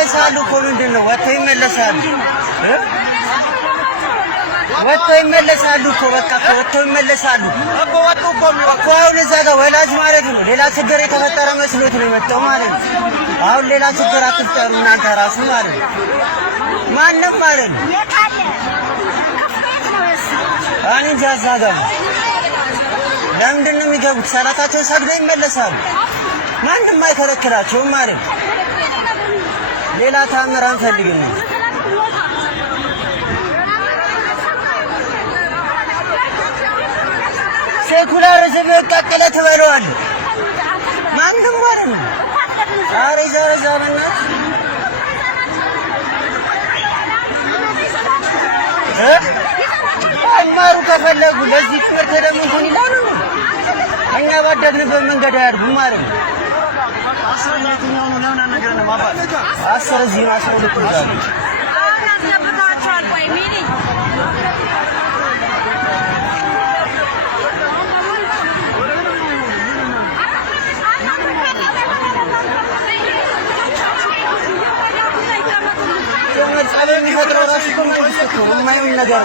ይመለሳሉ እኮ ምንድን ነው ወጥተው ይመለሳሉ ወጥተው ይመለሳሉ እኮ በቃ ወጥተው ይመለሳሉ እኮ ወጡ እኮ አሁን እዛ ጋር ወላጅ ማለት ነው ሌላ ችግር የተፈጠረ መስሎት ነው የመጣው ማለት ነው አሁን ሌላ ችግር አትፍጠሩ እናንተ ራሱ ማለት ነው ማንም ማለት ነው አሁን እንጃ እዛ ጋር ለምንድን ነው የሚገቡት ሰላታቸውን ሰግደው ይመለሳሉ ማንም አይከለክላቸውም ማለት ነው ሌላ ታምር አንፈልግም ሴኩላሪዝም ቀጥለ ትበለዋል ማንም ማለት ነው ዛሬ ዘረዛመና አማሩ ከፈለጉ ለዚህ ትምህርት ደግሞ እንትን ይላሉ እኛ ባደግንበት መንገድ አያድጉም ማለት ነው አስረኛው ነው ለምን ነገር ነው ማባል አስር እዚህ ነው 12 ይላሉ አናስገብታቸዋል ወይ ሚኒ ሰላም ይፈጥራል ራሱ እኮ የማይሆን ነገር